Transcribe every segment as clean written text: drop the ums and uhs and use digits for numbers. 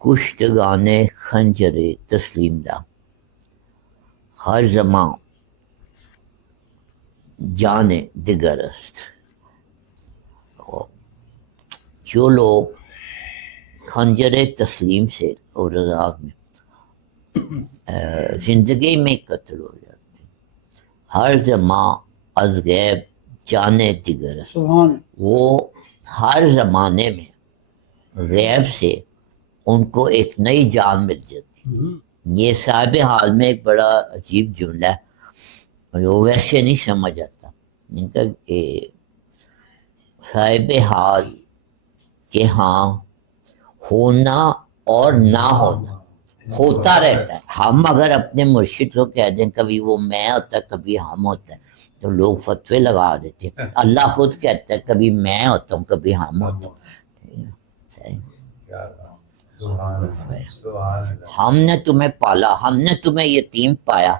کشتگان خنجر تسلیم داں ہر زمان جان دگر است. جو لوگ خنجر تسلیم سے اور رضا میں زندگی میں قتل ہو جاتے ہیں، ہر زمان از غیب جان دیگر است. وہ ہر زمانے میں غیب سے ان کو ایک نئی جان مل جاتی. یہ صاحب حال میں ایک بڑا عجیب جملہ ہے، وہ ویسے نہیں سمجھ آتا ان کا کہ صاحب حال کہ ہاں ہونا اور نہ ہونا ہوتا رہتا ہے. ہم اگر اپنے مرشد کو کہہ دیں کبھی وہ میں ہوتا ہے کبھی ہم ہوتا ہے تو لوگ فتوے لگا دیتے ہیں. اللہ خود کہتا ہے کبھی میں ہوتا ہوں کبھی ہم ہوتا ہوں. ہم نے تمہیں پالا، ہم نے تمہیں یتیم پایا.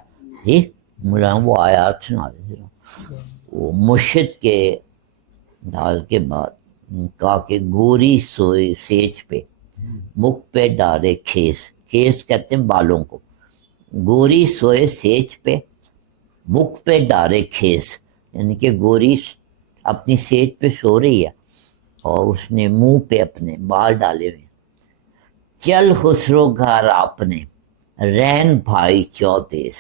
مولانا وہ آیات سنا دے. وہ مرشد کے ڈال کے بعد کہا کہ گوری سوئے سیج پہ مکھ پہ ڈالے کھیس. کھیس کہتے ہیں بالوں کو. گوری سوئے سیج پہ مکھ پہ ڈالے کھیس، یعنی کہ گوری اپنی سیج پہ سو رہی ہے اور اس نے منہ پہ اپنے بال ڈالے ہوئے. چل خسرو گھر اپنے رہن بھائی چودیس.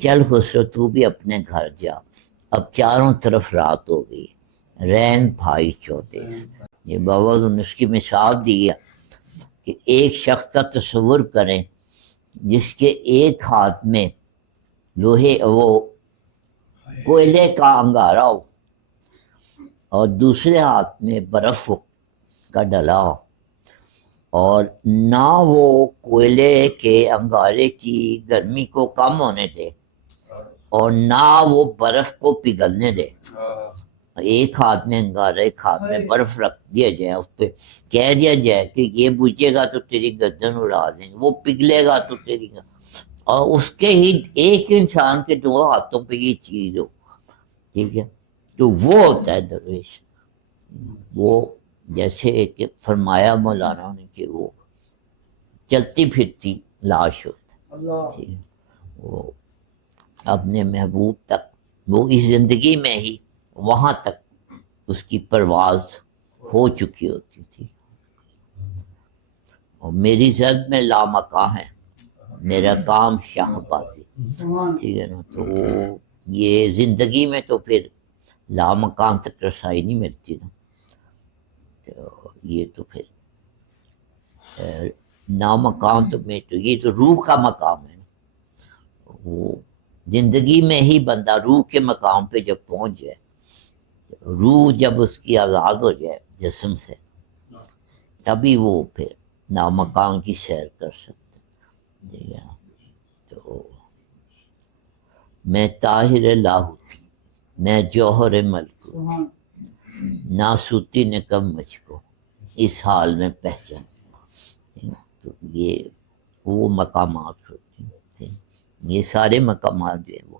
چل خسرو تو بھی اپنے گھر جا، اب چاروں طرف رات ہو گئی. رہن بھائی چودیس. یہ بابا نے اس کی مثال دی ہے کہ ایک شخص کا تصور کریں جس کے ایک ہاتھ میں لوہے وہ کوئلے کا انگارہ ہو اور دوسرے ہاتھ میں برف کا ڈلا ہو، اور نہ وہ کوئلے کے انگارے کی گرمی کو کم ہونے دے اور نہ وہ برف کو پگھلنے دے. ایک ہاتھ میں انگارہ ایک ہاتھ میں برف رکھ دیا جائے، اس پہ کہہ دیا جائے کہ یہ بجھے گا تو تیری گردن اڑا دیں گے، وہ پگھلے گا تو تیری، اور اس کے ہی ایک انسان کے دو ہاتھوں پہ یہ چیز ہو. ٹھیک ہے، تو وہ ہوتا ہے درویش. وہ جیسے کہ فرمایا مولانا نے کہ وہ چلتی پھرتی لاش ہوتا ہے. وہ اپنے محبوب تک وہ اس زندگی میں ہی وہاں تک اس کی پرواز ہو چکی ہوتی تھی. اور میری زد میں لامکاں ہے میرا کام شاہ بازی. ٹھیک ہے نا. تو یہ زندگی میں تو پھر لامکان تک رسائی نہیں ملتی نا. یہ تو پھر نامکان تو میں تو یہ تو روح کا مقام ہے. وہ زندگی میں ہی بندہ روح کے مقام پہ جب پہنچ جائے، روح جب اس کی آزاد ہو جائے جسم سے، تبھی وہ پھر نامکان کی سیر کر سکتے. تو میں طاہر لاہوتی میں جوہر ملک ناسوتی نے کب مجھ کو اس حال میں پہچان. تو یہ وہ مقامات ہوتے ہیں. یہ سارے مقامات جو ہیں وہ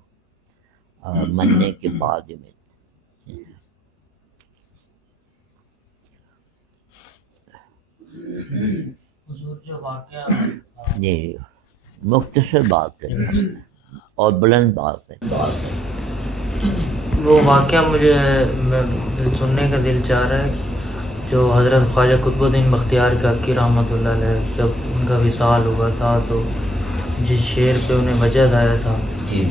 مننے کے بعد میں یہ مختصر بات کریں اور بلند بات کریں. وہ واقعہ مجھے سننے کا دل چاہ رہا ہے جو حضرت خواجہ قطب الدین بختیار کاکی رحمۃ اللہ علیہ جب ان کا وصال ہوا تھا تو جس شعر پہ انہیں وجد آیا تھا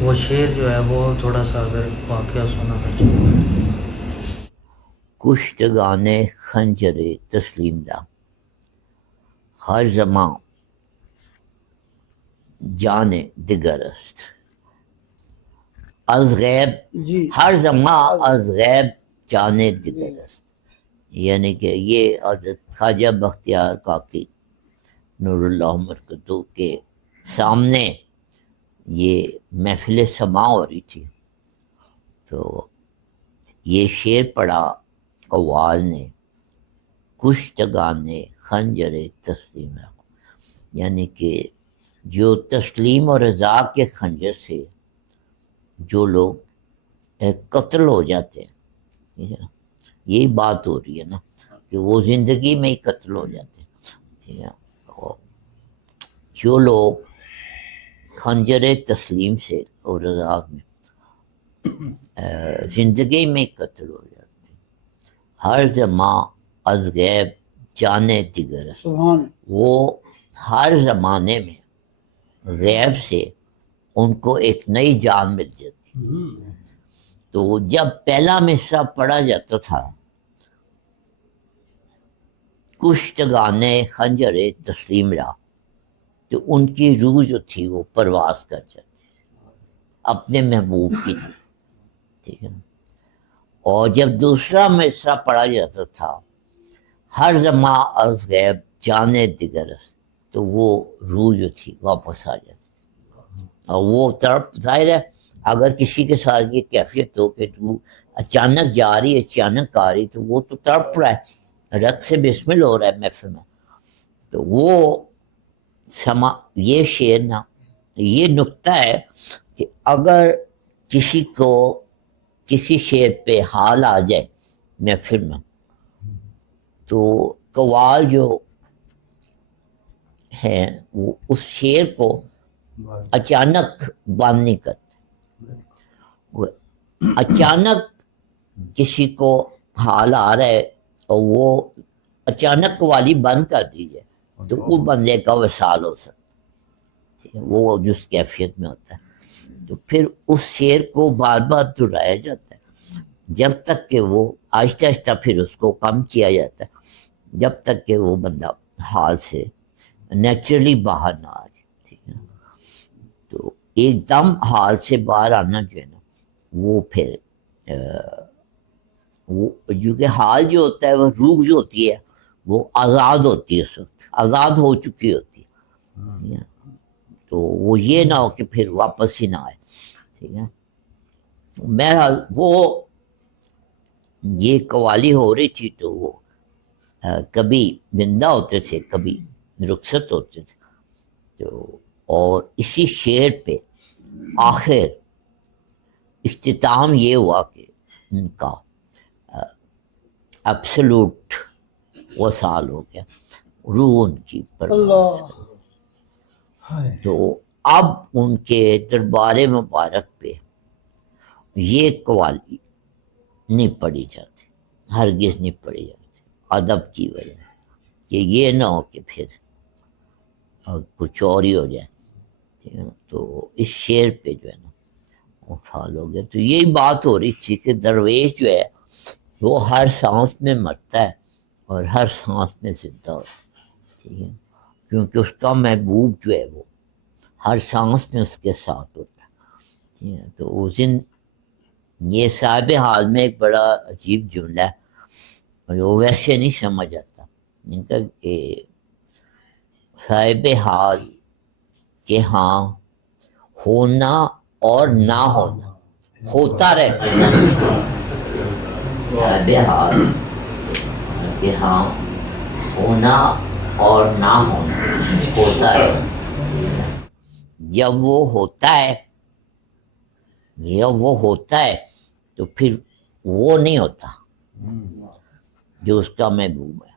وہ شعر جو ہے وہ تھوڑا سا اگر واقعہ سنانا چاہیے. کشتگان خنجر تسلیم داں ہر زمان جان دگر است. از غیب ہر زمان از غیب جان دگر است. یعنی کہ یہ حضرت خواجہ بختیار کاکی نور اللہ مرکزو کے سامنے یہ محفل سماع ہو رہی تھی تو یہ شعر پڑھا قوال نے، کشتگان خنجر تسلیم. یعنی کہ جو تسلیم اور رضا کے خنجر سے جو لوگ قتل ہو جاتے ہیں، ٹھیک ہے نا، یہی بات ہو رہی ہے نا کہ وہ زندگی میں ہی قتل ہو جاتے ہیں، ٹھیک ہے، اور جو لوگ خنجر تسلیم سے اور رضا میں زندگی میں قتل ہو جاتے ہیں، ہر زمان از غیب جانے دیگر، وہ ہر زمانے میں غیب سے ان کو ایک نئی جان مل جاتی. تو جب پہلا مصرع پڑھا جاتا تھا، کشتگانے خنجر تسلیم را، تو ان کی روح جو تھی وہ پرواز کر جاتی تھی اپنے محبوب کی طرف، ٹھیک ہے نا. اور جب دوسرا مصرع پڑھا جاتا تھا، ہر زمان از غیب جانے دیگر، تو وہ روح جو تھی واپس آ جاتی. اور وہ طرف ظاہر ہے اگر کسی کے ساتھ یہ کیفیت ہو کہ تو اچانک جا رہی ہے اچانک آ رہی، تو وہ تو تڑپ رہا ہے، رت سے بسمل ہو رہا ہے محفل میں. تو وہ یہ شعر نا، یہ نکتہ ہے کہ اگر کسی کو کسی شعر پہ حال آ جائے محفل میں، تو قوال جو ہے وہ اس شعر کو اچانک بند نہیں کرتے. وہ اچانک کسی کو حال آ رہا ہے اور وہ اچانک قوالی بند کر دیجیے تو اس بندے کا وصال ہو سکتا ہے، وہ جس کیفیت میں ہوتا ہے. تو پھر اس شعر کو بار بار دہرایا جاتا ہے جب تک کہ وہ آہستہ آہستہ پھر اس کو کم کیا جاتا ہے جب تک کہ وہ بندہ حال سے نیچرلی باہر نہ آ جائے، ٹھیک ہے. تو ایک دم حال سے باہر آنا جو ہے نا، وہ پھر وہ جو کہ حال جو ہوتا ہے، وہ روح جو ہوتی ہے وہ آزاد ہوتی ہے، اس وقت آزاد ہو چکی ہوتی ہے. تو وہ یہ نہ ہو کہ پھر واپس ہی نہ آئے، ٹھیک ہے. بہرحال وہ یہ قوالی ہو رہی تھی تو وہ کبھی زندہ ہوتے تھے کبھی رخصت ہوتے تھے. تو اور اسی شعر پہ آخر اختتام یہ ہوا کہ ان کا ایبسلوٹ وصال ہو گیا، روح ان کی پرواز. تو اب ان کے دربار مبارک پہ یہ قوالی نہیں پڑھی جاتی، ہرگز نہیں پڑھی جاتی، ادب کی وجہ کہ یہ نہ ہو کہ پھر کچھ اور ہی ہو جائے. تو اس شعر پہ جو ہے نا وہ فال ہو گیا. تو یہی بات ہو رہی تھی کہ درویش جو ہے وہ ہر سانس میں مرتا ہے اور ہر سانس میں زندہ ہوتا ہے، ٹھیک ہے، کیونکہ اس کا محبوب جو ہے وہ ہر سانس میں اس کے ساتھ ہوتا ہے، ٹھیک ہے. تو اس دن یہ صاحب حال میں ایک بڑا عجیب جملہ ہے اور وہ ویسے نہیں سمجھ آتا ان کا کہ صاحب حال کہ ہاں ہونا اور نہ ہونا ہوتا رہتا ہے. صاحب حال کہ ہاں ہونا اور نہ ہونا ہوتا ہے. جب وہ ہوتا ہے تو پھر وہ نہیں ہوتا جو اس کا محبوب ہے،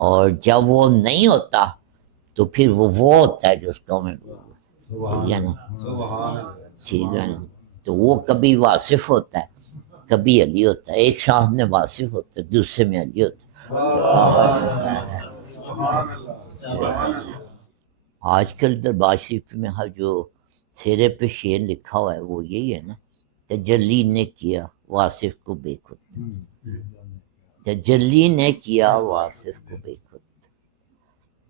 اور جب وہ نہیں ہوتا تو پھر وہ ہوتا ہے جو اس کا محبوب ہے، ٹھیک ہے نا. ٹھیک ہے نا. تو وہ کبھی واصف ہوتا ہے کبھی علی ہوتا ہے، ایک سانس میں واصف ہوتا ہے دوسرے میں علی ہوتا ہے. آج کل دربار شریف میں ہر جو سیرے پہ شعر لکھا ہوا ہے وہ یہی ہے نا، تجلی نے کیا واصف کو بے خود، تجلی نے کیا واصف کو بے خود،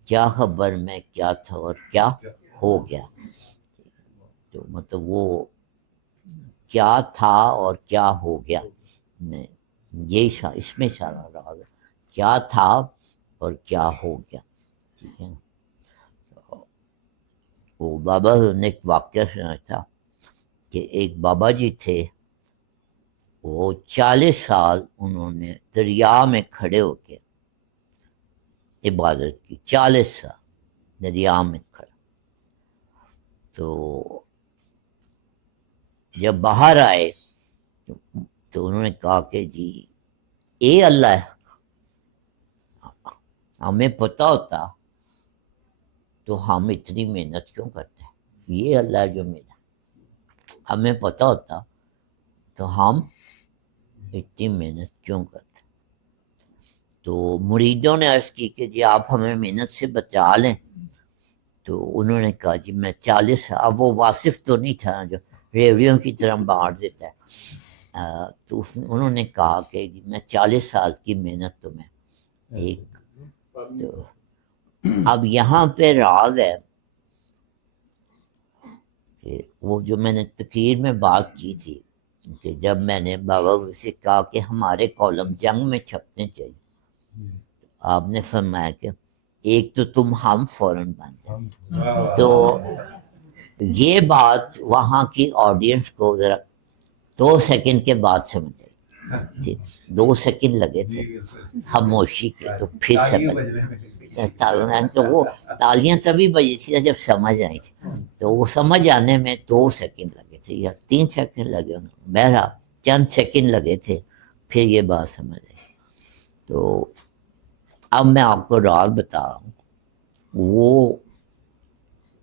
کیا خبر میں کیا تھا اور کیا ہو گیا. تو مطلب وہ کیا تھا اور کیا ہو گیا، یہ اس میں اشارہ رہا ہے کیا تھا اور کیا ہو گیا، ٹھیک ہے. وہ بابا نے ایک واقعہ سنا تھا کہ ایک بابا جی تھے، وہ 40 سال انہوں نے دریا میں کھڑے ہو کے عبادت کی، 40 سال. دریا میں کھڑا. تو جب باہر آئے تو انہوں نے کہا کہ جی اے اللہ ہے، ہمیں پتہ ہوتا تو ہم اتنی محنت کیوں کرتے ہیں. یہ اللہ جو میرا، ہمیں پتہ ہوتا تو ہم اتنی محنت کیوں کرتے. تو مریدوں نے عرض کی کہ جی آپ ہمیں محنت سے بچا لیں. تو انہوں نے کہا جی میں 40، اب وہ واصف تو نہیں تھا جو ریوڑیوں کی طرح بانٹ دیتا ہے. تو انہوں نے کہا کہ جی میں 40 سال کی محنت تمہیں ایک. تو اب یہاں پہ راز ہے کہ وہ جو میں نے تقریر میں بات کی تھی کہ جب میں نے بابا سے کہا کہ ہمارے کالم جنگ میں چھپنے چاہیے، آپ نے فرمایا کہ ایک تو تم ہم فوراً بن جائے. تو یہ بات وہاں کی آڈینس کو ذرا 2 سیکنڈ کے بعد سمجھ آئی. 2 سیکنڈ لگے تھے خاموشی کے، تو پھر سمجھ. تو وہ تالیاں تبھی بجی تھی جب سمجھ آئی تھی. تو وہ سمجھ آنے میں 2 سیکنڈ لگے تھے یا 3 سیکنڈ لگے، بہرحال چند سیکنڈ لگے تھے، پھر یہ بات سمجھ آئی. تو اب میں آپ کو راز بتا رہا ہوں. وہ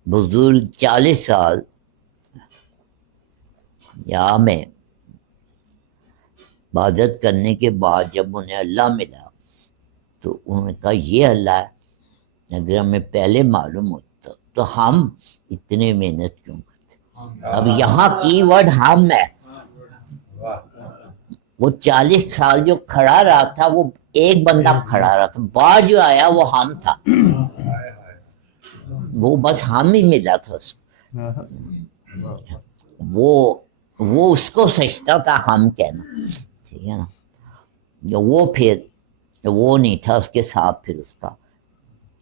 بزرگ 40 سال یا میں عبادت کرنے کے بعد جب انہیں اللہ ملا تو انہوں نے کہا یہ اللہ ہے، اگر ہمیں پہلے معلوم ہوتا تو ہم اتنے محنت کیوں کرتے. اب یہاں کی ورڈ ہم ہے. وہ 40 سال جو کھڑا رہا تھا وہ ایک بندہ کھڑا رہا تھا، بعد جو آیا وہ ہم تھا. وہ بس ہم ہی ملا تھا اس کو. وہ اس کو سجتا تھا ہم کہنا، ٹھیک ہے نا. وہ پھر وہ نہیں تھا اس کے ساتھ، پھر اس کا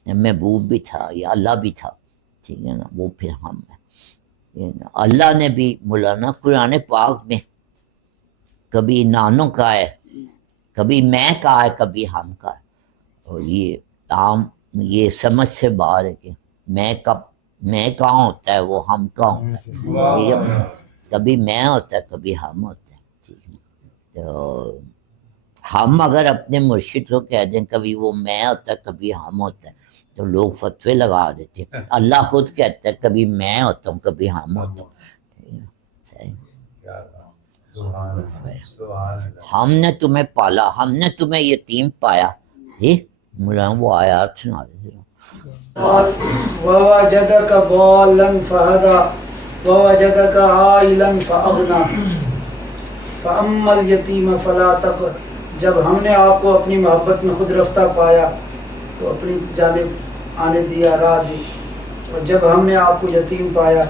محبوب بھی تھا یا اللہ بھی تھا، ٹھیک ہے نا. وہ پھر ہم ہے. اللہ نے بھی مولانا قرآن پاک میں کبھی نانوں کا ہے، کبھی میں کا ہے، کبھی ہم کا ہے. اور یہ عام یہ سمجھ سے باہر ہے کہ میں کہاں ہوتا ہے، وہ ہم کہاں ہوتا ہے. کبھی میں ہوتا ہے، کبھی ہم ہوتا ہے. ٹھیک ہے. تو ہم اگر اپنے مرشد کو کہہ دیں کبھی وہ میں ہوتا ہے کبھی ہم ہوتا ہے تو لوگ فتوے لگا دیتے. اللہ خود کہتا ہے کبھی میں ہوتا ہوں کبھی ہم ہوتا ہوں. ہم نے تمہیں پالا، ہم نے تمہیں یتیم پایا. مولانا وہ آیات سنا دیتے. ووجدك ضالا فهدى ووجدك عائلا فأغنى فأما اليتيم فلا تقهر. جب ہم نے آپ کو اپنی محبت میں خود رفتہ پایا تو اپنی جانب آنے دیا، راہ دی، اور جب ہم نے آپ کو یتیم پایا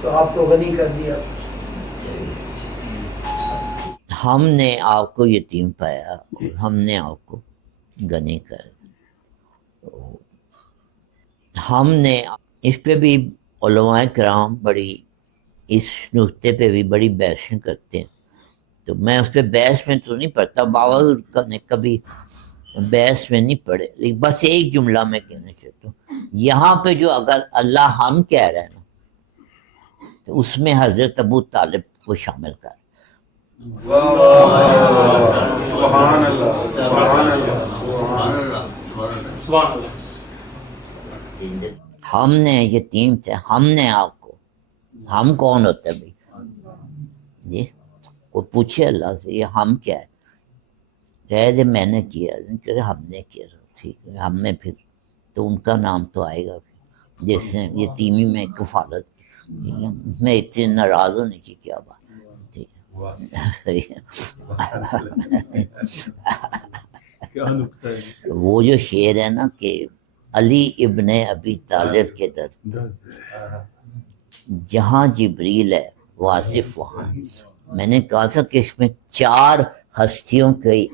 تو آپ کو غنی کر دیا. ہم نے آپ کو یتیم پایا، ہم نے آپ کو غنی کر. ہم نے اس پہ بھی علماء کرام بڑی اس نقطے پہ بھی بڑی بحثیں کرتے ہیں. تو میں اس پہ بحث میں تو نہیں پڑھتا، باوجود نے کبھی بحث میں نہیں پڑھے، لیکن بس ایک جملہ میں کہنا چاہتا ہوں. یہاں پہ جو اگر اللہ ہم کہہ رہے ہیں نا تو اس میں حضرت ابو طالب کو شامل کر. سبحان اللہ سبحان اللہ سبحان اللہ. ہم نے یتیم تھے، ہم نے آپ کو. ہم کون ہوتا ہے بھائی؟ جی کوئی پوچھے اللہ سے یہ ہم کیا ہے؟ کہہ دے میں نے کیا، کہ ہم نے کیا. ٹھیک ہے، ہم نے پھر تو ان کا نام تو آئے گا پھر، جس نے یتیمی میں کفالت کی. میں اتنے ناراض ہونے کی کیا بات. وہ جو شعر ہے نا کہ علی ابن ابی طالب کے در جہاں جبریل ہے واصف وہاں. میں نے کہا تھا کہ اس میں 4 ہستیوں کی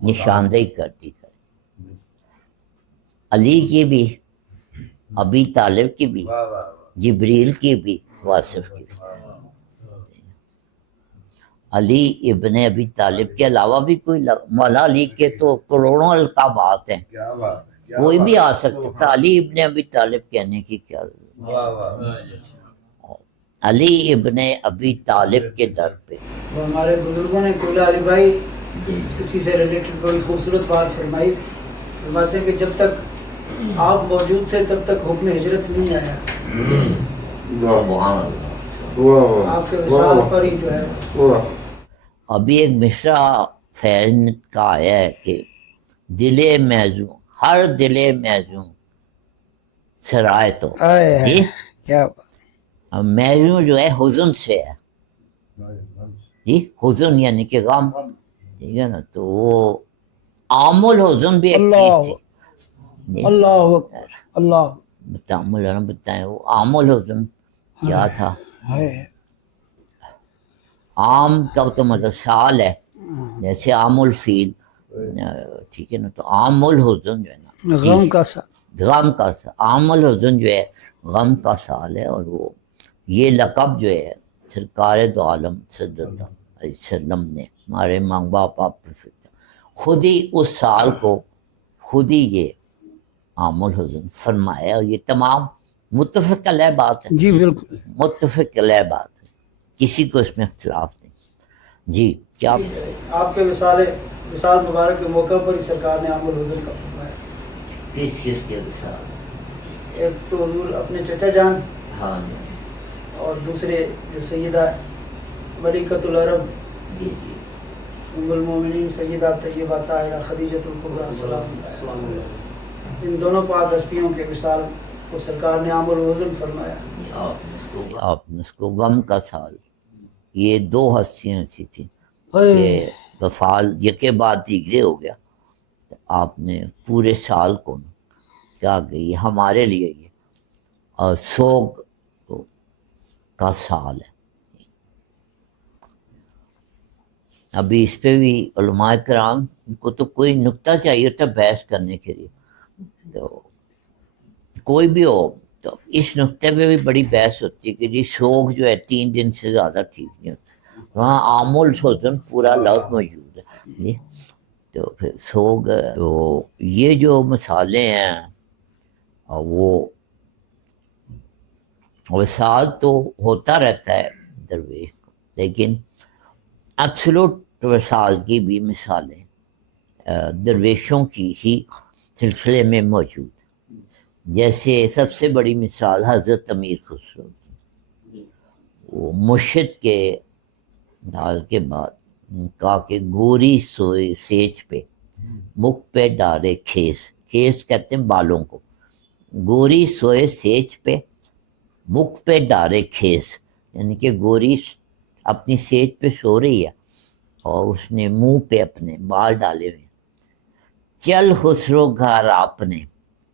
نشاندہی کر دی ہے، علی کی بھی، ابی طالب کی بھی، جبریل کی بھی، واصف کی بھی. علی ابن ابی طالب کے علاوہ بھی کوئی مولا علی کے تو کروڑوں القابات ہیں. کوئی بھی آ سکتا. علی ابن ابی طالب کہنے کی کیا علی ابن ابی طالب کے در پہ. وہ ہمارے بزرگوں نے کوئلہ علی بھائی اسی سے ریلیٹڈ بڑی خوبصورت بات فرمائی. فرماتے ہیں کہ جب تک آپ موجود تھے تب تک حکم ہجرت نہیں آیا. آپ کے وصال پر ہی جو ہے. ابھی ایک مصرع فیض کا آیا ہے کہ دل میزوں ہر دل میزوں سرائے تو جی کیا میزوں جو ہے حزن سے ہے جی. حزن یعنی کہ غم, ٹھیک ہے نا. تو وہ عام الحزن بھی ایک چیز تھی. جی اللہ اللہ بتاؤں مولانا بتائیں وہ عام الحزن کیا تھا. عام کا تو مطلب سال ہے, جیسے عام الفیل, ٹھیک ہے نا. تو عام الحزن جو ہے نا غم کا سا غم کا سال. عام الحزن جو ہے غم کا سال ہے. اور وہ یہ لقب جو ہے سرکار دو عالم صلی اللہ علیہ وسلم نے ہمارے ماں باپ خود ہی اس سال کو خود ہی یہ عام الحزن فرمایا. اور یہ تمام متفق علیہ بات ہے. جی بالکل متفق علیہ بات ہے, کسی کو اس میں اختلاف نہیں. جی کیا آپ کے وصال مبارک کے موقع پر ہی سرکار نے عام الحزن کا فرمایا. کس کے مثال؟ ایک تو حضور اپنے چچا جان ہاں اور دوسرے جو سیدہ ملکۃ العرب جی جی ام المومنین سیدہ طیبہ طاہرہ خدیجۃ الکبریٰ سلام اللہ, ان دونوں پاک ہستیوں کے وصال کو سرکار نے عام الحزن فرمایا. آپ نے اس کو غم کا سال, یہ دو ہستیاں ایسی تھیں کہ وفال یکے بعد دیگرے ہو گیا. آپ نے پورے سال کو کیا گئی ہمارے لیے یہ اور سوگ کا سال ہے. ابھی اس پہ بھی علماء کرام کو تو کوئی نکتہ چاہیے تھا بحث کرنے کے لیے, تو کوئی بھی ہو تو اس نقطے پہ بھی بڑی بحث ہوتی ہے کہ جی سوگ جو ہے 3 دن سے زیادہ ٹھیک نہیں ہوتا. وہاں عام الحزن پورا لفظ موجود ہے جی. تو پھر سوگ تو یہ جو مثالیں ہیں وہ وصال تو ہوتا رہتا ہے درویش کو, لیکن ایبسولوٹ وصال کی بھی مثالیں درویشوں کی ہی سلسلے میں موجود. جیسے سب سے بڑی مثال حضرت امیر خسرو کی, وہ مرشد کے ڈھال کے بعد کہا کہ گوری سوئے سیج پہ مکھ پہ ڈالے کھیس. کھیس کہتے ہیں بالوں کو. گوری سوئے سیج پہ مکھ پہ ڈالے کھیس, یعنی کہ گوری اپنی سیج پہ سو رہی ہے اور اس نے منہ پہ اپنے بال ڈالے ہوئے. چل خسرو گھر آپ نے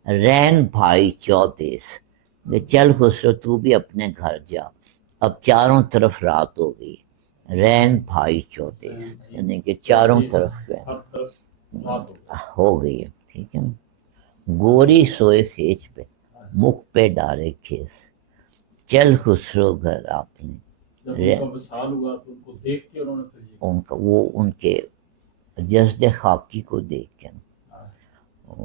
رین بھائی چودیس, چل خسرو تو بھی اپنے گھر جا, اب چاروں طرف رات ہو گئی. رین بھائی چودیس یعنی کہ چاروں طرف ہو گئی ہے, ٹھیک ہے. گوری سوئے سیج پہ مکھ پہ ڈالے کھیس, چل خسرو گھر آپ نے. وہ ان کے جسد خاکی کو دیکھ کے,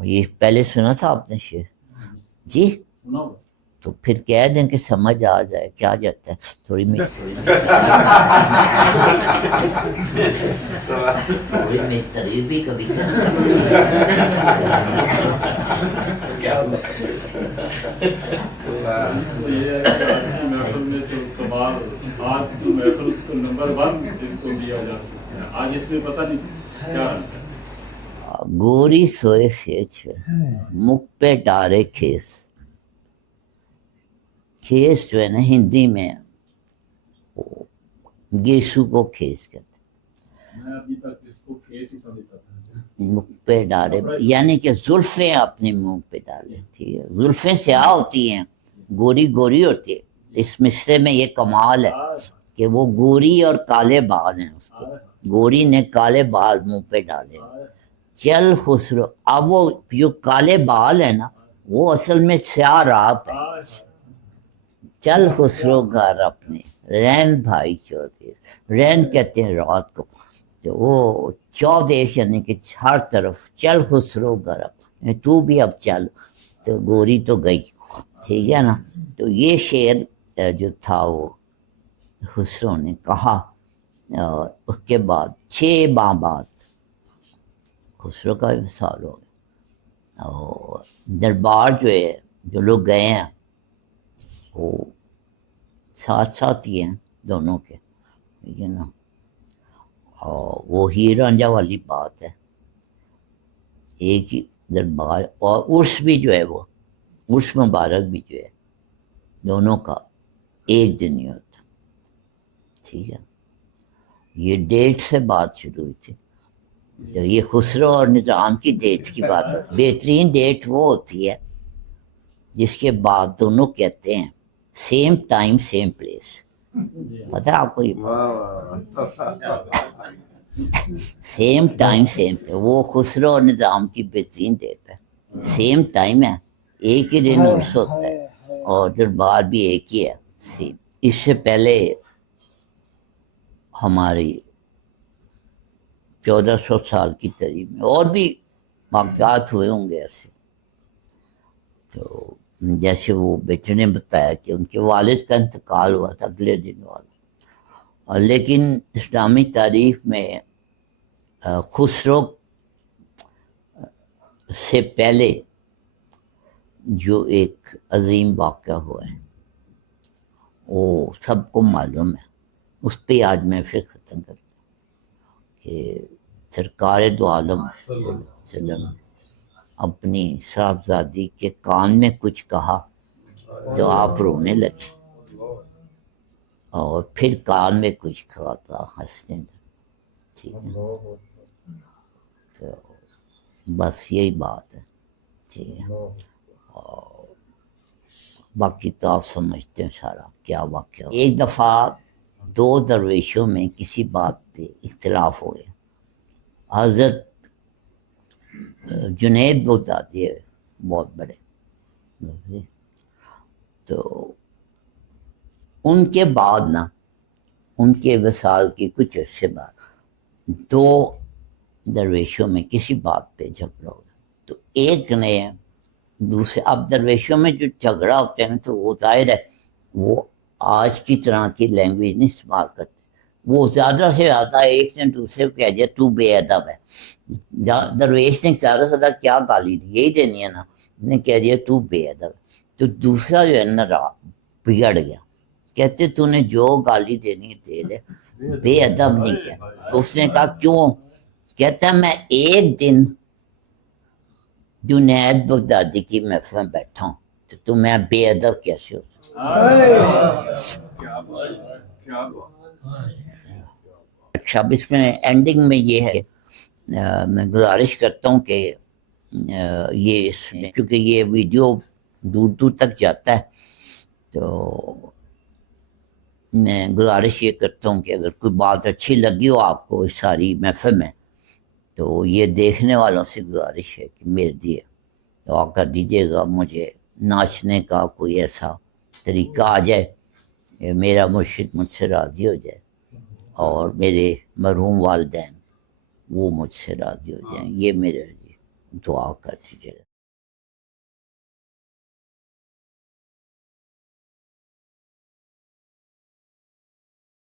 یہ پہلے سنا تھا آپ نے شعر جی, تو پھر کہہ دیں کہ سمجھ آ جائے کیا جاتا ہے. تھوڑی میں تعریف بھی کبھی گوری سوئے سیج مکھ پہ ڈارے کھیس. کھیس جو ہے نا ہندی میں گیسو کو کھیس کہتے ہیں. مکھ پہ ڈالے یعنی کہ زلفیں اپنے منہ پہ ڈالے, ٹھیک ہے. زلفیں سیاہ ہوتی ہیں, گوری گوری ہوتی ہے. اس مصرے میں یہ کمال ہے کہ وہ گوری اور کالے بال ہیں اس کے. گوری نے کالے بال منہ پہ ڈالے. چل خسرو, اب وہ جو کالے بال ہے نا وہ اصل میں سیاہ رات ہے. چل خسرو گھر اپنے رین بھائی چودیس. رین کہتے ہیں رات کو, تو وہ چودیس یعنی کہ ہر طرف. چل خسرو گھر تو بھی اب چل، تو گوری تو گئی، ٹھیک ہے نا. تو یہ شعر جو تھا وہ خسرو نے کہا. اور اس کے بعد 6 ماہ بعد خسرو کا وصال ہو گیا. اور دربار جو ہے، جو لوگ گئے ہیں وہ ساتھ ساتھ ہی ہیں دونوں کے، ٹھیک ہے نا. اور وہ ہیر رانجھا والی بات ہے، ایک ہی دربار. اور عرس بھی جو ہے، وہ عرس مبارک بھی جو ہے دونوں کا ایک دن ہی ہوتا، ٹھیک ہے. یہ ڈیٹ سے بات شروع ہوئی تھی. تو یہ خسرو اور نظام کی ڈیٹ کی بات ہے. بہترین ڈیٹ وہ ہوتی ہے جس کے بعد دونوں کہتے ہیں سیم ٹائم سیم پلیس. پتہ ہے آپ کو یہ سیم ٹائم سیم پلیس؟ وہ خسرو اور نظام کی بہترین ڈیٹ ہے. سیم ٹائم ہے، ایک ہی دن عرس ہوتا ہے اور دربار بھی ایک ہی ہے سیم. اس سے پہلے ہماری 1400 سال کی تاریخ میں اور بھی واقعات ہوئے ہوں گے ایسے. تو جیسے وہ بیٹے نے بتایا کہ ان کے والد کا انتقال ہوا تھا اگلے دن والا. اور لیکن اسلامی تاریخ میں خسرو سے پہلے جو ایک عظیم واقعہ ہوا ہے وہ سب کو معلوم ہے. اس پہ آج میں پھر ختم کرتا ہوں کہ سرکار دو عالم صلی اللہ علیہ وسلم اپنی صاحبزادی کے کان میں کچھ کہا تو آپ رونے لگے، اور پھر کان میں کچھ کہا تو ہنسنے لگے. ٹھیک ہے، تو بس یہی بات ہے. ٹھیک ہے، اور باقی تو آپ سمجھتے ہیں سارا کیا واقعہ. ایک دفعہ 2 درویشوں میں کسی بات پہ اختلاف ہو گیا. حضرت جنید بغدادی ہے بہت بڑے، تو ان کے بعد نا، ان کے وصال کی کچھ عرصے بعد 2 درویشوں میں کسی بات پہ جھگڑا ہو گیا. تو ایک نے دوسرے، اب درویشوں میں جو جھگڑا ہوتا ہے نا تو وہ ظاہر ہے وہ آج کی طرح کی لینگویج نہیں استعمال کرتے. وہ زیادہ سے زیادہ ایک نے دوسرے کو کہہ دیا تو بے ادب ہے. درویش نے زیادہ سے زیادہ کیا گالی دی، یہی دینی ہے نا، نے کہہ دیا تو بے ادب ہے. تو دوسرا جو ہے نا بگڑ گیا، کہتے تو نے جو گالی دینی دے لے، بے ادب نہیں کیا. اس نے کہا کیوں؟ کہتا میں ایک دن جنید بغدادی کی محفل میں بیٹھا ہوں تو میں بے ادب کیسے ہو اچھا. اب اس میں اینڈنگ میں یہ ہے، میں گزارش کرتا ہوں کہ یہ کیونکہ یہ ویڈیو دور دور تک جاتا ہے تو میں گزارش یہ کرتا ہوں کہ اگر کوئی بات اچھی لگی ہو آپ کو اس ساری محفل میں تو یہ دیکھنے والوں سے گزارش ہے کہ میرے لیے دعا کر دیجیے گا، مجھے ناچنے کا کوئی ایسا طریقہ آ جائے کہ میرا مرشد مجھ سے راضی ہو جائے اور میرے مرحوم والدین وہ مجھ سے راضی ہو جائیں. یہ میرے لیے دعا کر دیجیے گا.